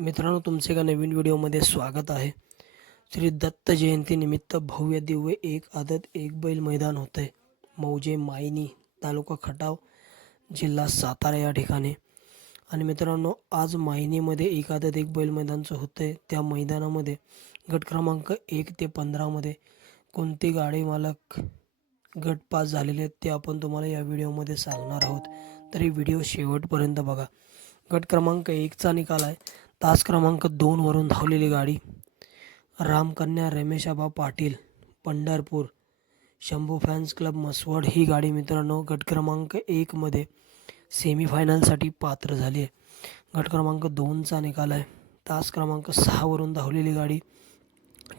मित्रांनो, तुमचे एका नवीन व्हिडिओमध्ये स्वागत आहे. श्री दत्त जयंतीनिमित्त भव्य दिव्य एक आदत एक बैल मैदान होतं आहे. मौजे मायनी, तालुका खटाव, जिल्हा सातारा या ठिकाणी. आणि मित्रांनो, आज मायनीमध्ये एक आदत एक बैल मैदानचं होतं आहे. त्या मैदानामध्ये गट क्रमांक 1 ते 15मध्ये कोणते गाडी मालक गट पास झालेले आहेत ते आपण तुम्हाला या व्हिडिओमध्ये सांगणार आहोत. तर ही व्हिडिओ शेवटपर्यंत बघा. गट क्रमांक 1चा निकाल आहे. तास क्रमांक 2 वरून धावलेली गाडी रामकन्या रमेशाबा पाटील, पंढरपूर, शंभू फॅन्स क्लब मसवड ही गाडी मित्रांनो गट क्रमांक 1मध्ये सेमीफायनलसाठी पात्र झाली आहे. गट क्रमांक 2चा निकाल आहे. तास क्रमांक 6 वरून धावलेली गाडी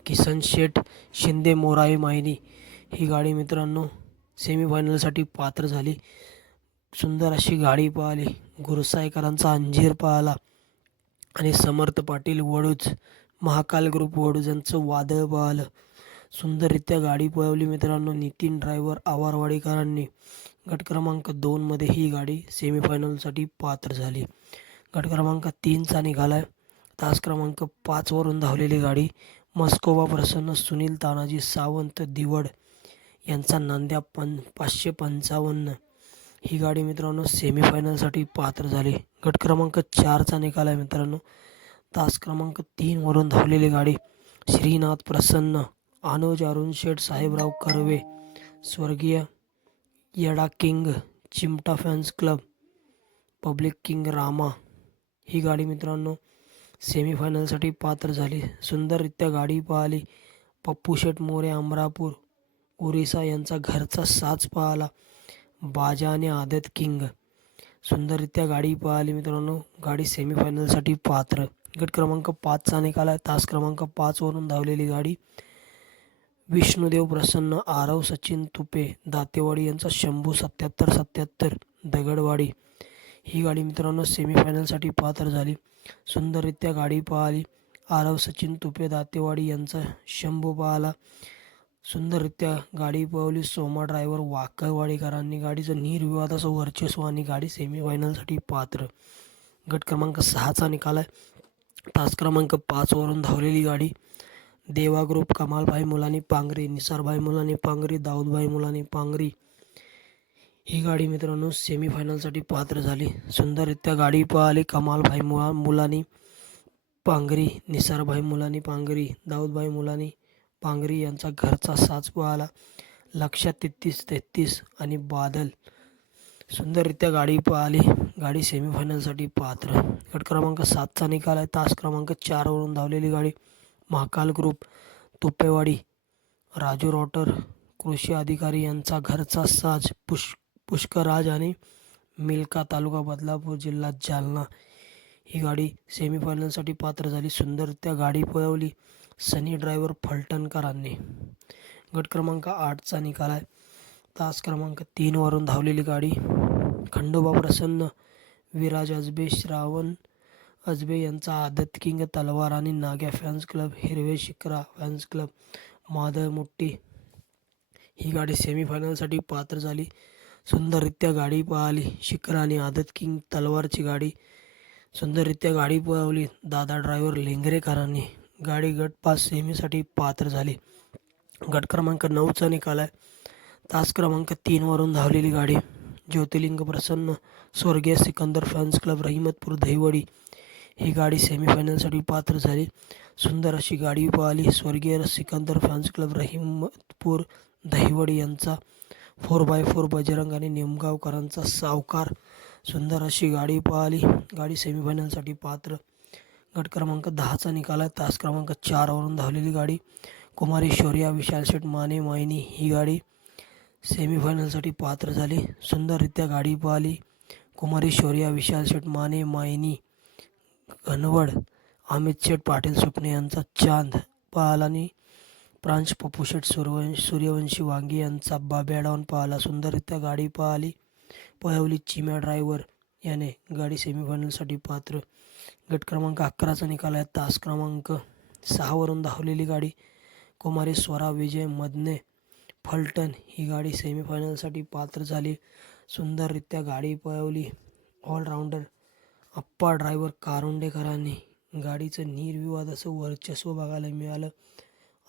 किसन शेठ शिंदे मोराई मायनी ही गाडी मित्रांनो सेमीफायनलसाठी पात्र झाली. सुंदर अशी गाडी पळाली. गुरसाईकरांचा अंजीर पळाला आणि समर्थ पाटील वडूज, महाकाल ग्रुप वडूज यांचं वादळ पळालं. सुंदररित्या गाडी पळवली मित्रांनो नितीन ड्रायव्हर आवारवाडीकरांनी. गट क्रमांक 2मध्ये ही गाडी सेमीफायनलसाठी पात्र झाली. गट क्रमांक 3चा निघाला आहे. तास क्रमांक 5 वरून धावलेली गाडी मस्कोबा प्रसन्न सुनील तानाजी सावंत दिवड यांचा नांद्या 555 ही गाडी मित्रांनो सेमीफायनलसाठी पात्र झाली. गट क्रमांक 4चा निकाल आहे मित्रांनो. तास क्रमांक 3 वरून धावलेली गाडी श्रीनाथ प्रसन्न, अनुज अरुण शेठ साहेबराव कर्वे, स्वर्गीय येडा किंग, चिमटा fans club, public king Rama ही गाडी मित्रांनो सेमीफायनलसाठी पात्र झाली. सुंदररित्या गाडी पळाली. पप्पू शेठ मोरे अमरापूर, ओरिसा यांचा घरचा साज पळाला. बाजा आणि आदत किंग सुंदररित्या गाडी पळाली मित्रांनो. गाडी सेमीफायनलसाठी पात्र. गट क्रमांक 5चा निकाल आहे. तास क्रमांक 5 वरून धावलेली गाडी विष्णुदेव प्रसन्न, आरव सचिन तुपे, दातेवाडी यांचा शंभू 7777 दगडवाडी ही गाडी मित्रांनो सेमीफायनलसाठी पात्र झाली. सुंदररित्या गाडी पळाली. आरव सचिन तुपे दातेवाडी यांचा शंभू पळाला. सुंदररित्या गाडी पळवली. सोमा ड्रायव्हर वाकळवाडीकरांनी. गाडीचं निर्विवाद असं वर्चस्व आणि गाडी सेमीफायनलसाठी पात्र. गट क्रमांक 6चा निकाल आहे. तास क्रमांक 5 वरून धावलेली गाडी देवा ग्रुप कमालभाई मुलानी पांगरी, निसारभाई मुलानी पांगरी, दाऊदभाई मुलानी पांगरी ही गाडी मित्रांनो सेमीफायनलसाठी पात्र झाली. सुंदररित्या गाडी पळाली. कमालभाई मुलानी पांगरी, निसारभाई मुलानी पांगरी, दाऊदभाई मुलानी पांगरी यांचा घरचा साज पळाला. लक्षात 33-33 आणि बादल सुंदररित्या गाडी पळाली. गाडी सेमीफायनलसाठी पात्र. गट क्रमांक 7चा निकाल आहे. तास क्रमांक 4 वरून धावलेली गाडी महाकाल ग्रुप तुपेवाडी, राजू रॉटर, कृषी अधिकारी यांचा घरचा साज पुष्कराज आणि मिल्का, तालुका बदलापूर, जिल्हा जालना ही गाडी सेमीफायनलसाठी पात्र झाली. सुंदररित्या गाडी पळवली. सनी ड्रायव्हर फलटणकरांनी. गट क्रमांक 8चा निकाल आहे. तास क्रमांक 3 वरून धावलेली गाडी खंडोबा प्रसन्न, विराज अजबे, श्रावण अजबे यांचा आदत किंग तलवार आणि नाग्या फॅन्स क्लब, हिरवे शिकरा फॅन्स क्लब, मादळ मुट्टी ही गाडी सेमीफायनलसाठी पात्र झाली. सुंदररित्या गाडी पळाली. शिकरा आणि आदत किंग तलवारची गाडी सुंदररित्या गाडी पळवली. दादा ड्रायव्हर लेंगरेकरांनी. गाडी गट पास सेमीसाठी पात्र झाली. गट क्रमांक 9चा निकाल आहे. तास क्रमांक 3 वरून धावलेली गाडी ज्योतिर्लिंग प्रसन्न, स्वर्गीय सिकंदर फॅन्स क्लब, रहिमतपूर, दहिवडी ही गाडी सेमीफायनलसाठी पात्र झाली. सुंदर अशी गाडी पळाली. स्वर्गीय सिकंदर फॅन्स क्लब, रहिमतपूर, दहिवडी यांचा 4x4 बजरंग आणि निमगावकरांचा सावकार सुंदर अशी गाडी पळाली. गाडी सेमीफायनलसाठी पात्र. गट क्रमांक 10चा निकाल आहे. तास क्रमांक 4 वरून धावलेली गाडी कुमारी शौर्या विशाल शेठ माने मायनी ही गाडी सेमीफायनलसाठी पात्र झाली. सुंदररित्या गाडी पळाली. कुमारी शौर्या विशाल शेठ माने मायनी घनवड, अमित शेठ पाटील सुपणे यांचा चांद पळाला आणि प्रांश पप्पू शेठ सूर्यवंशी वांगी यांचा बाब्याडाऊन पळाला. सुंदररित्या गाडी पळवली. चिम्या ड्रायव्हर याने. गाडी सेमीफायनलसाठी पात्र. गट क्रमांक 11चा निकाल आहे. तास क्रमांक 6 वरून धावलेली गाडी कुमारी स्वरा विजय मदने फलटण ही गाडी सेमीफायनलसाठी पात्र झाली. सुंदररित्या गाडी पळवली. ऑलराऊंडर अप्पा ड्रायव्हर कारुंडेकरांनी. गाडीचं निर्विवाद असं वर्चस्व बघायला मिळालं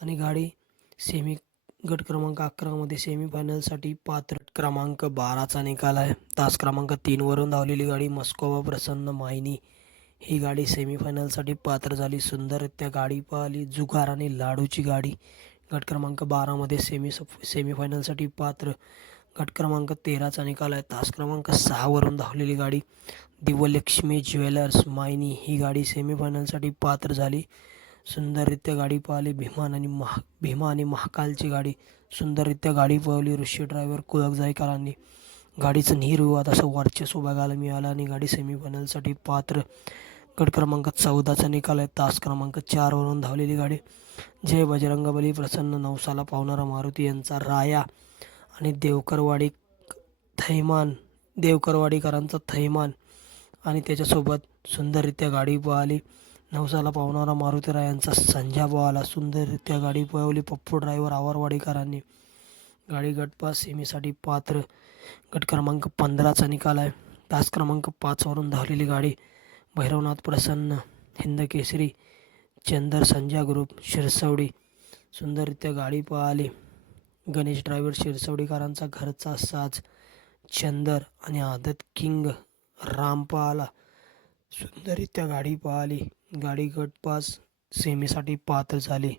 आणि गाडी सेमी गट क्रमांक 11मध्ये सेमीफायनलसाठी पात्र. क्रमांक 12चा निकाल आहे. तास क्रमांक 3वरून धावलेली गाडी मस्कोवा प्रसन्न मायनी ही गाडी सेमीफायनलसाठी पात्र झाली. सुंदररित्या गाडी पळाली. जुगार आणि लाडूची गाडी गट क्रमांक 12मध्ये सेमीफायनलसाठी पात्र. गट क्रमांक 13चा निकाल आहे. तास क्रमांक 6वरून धावलेली गाडी दिव्यलक्ष्मी ज्वेलर्स मायनी ही गाडी सेमीफायनलसाठी पात्र झाली. सुंदररित्या गाडी पळाली. भीमा आणि महाकालची गाडी सुंदररित्या गाडी पळवली. ऋषी ड्रायव्हर कुळक जायकरांनी. गाडीचं निर्विवाद असं वर्चस्व बघायला मिळालं आणि गाडी सेमीफायनलसाठी पात्र. गट क्रमांक 14चा निकाल आहे. तास क्रमांक 4वरून धावलेली गाडी जय बजरंगबली प्रसन्न नवसाला पावणारा मारुती यांचा राया आणि देवकरवाडीकरांचा थैमान आणि त्याच्यासोबत सुंदररित्या गाडी पळाली. नवसाला पावणारा मारुती रायांचा संजा पळाला. सुंदररित्या गाडी पळवली. पप्पू ड्रायव्हर आवारवाडीकरांनी. गाडी गटपास सेमीसाठी पात्र. गट क्रमांक 15चा निकाल आहे. तास क्रमांक 5वरून धावलेली गाडी भैरवनाथ प्रसन्न हिंदकेसरी चंदर संजा ग्रुप शिरसवडी सुंदररित्या गाडी पळाली. गणेश ड्रायव्हर शिरसवडीकरांचा घरचा साज चंदर आणि आदत किंग राम पळाला. सुंदररित्या गाडी पळाली. गाडी गटपास सेमीसाठी पात्र झाली.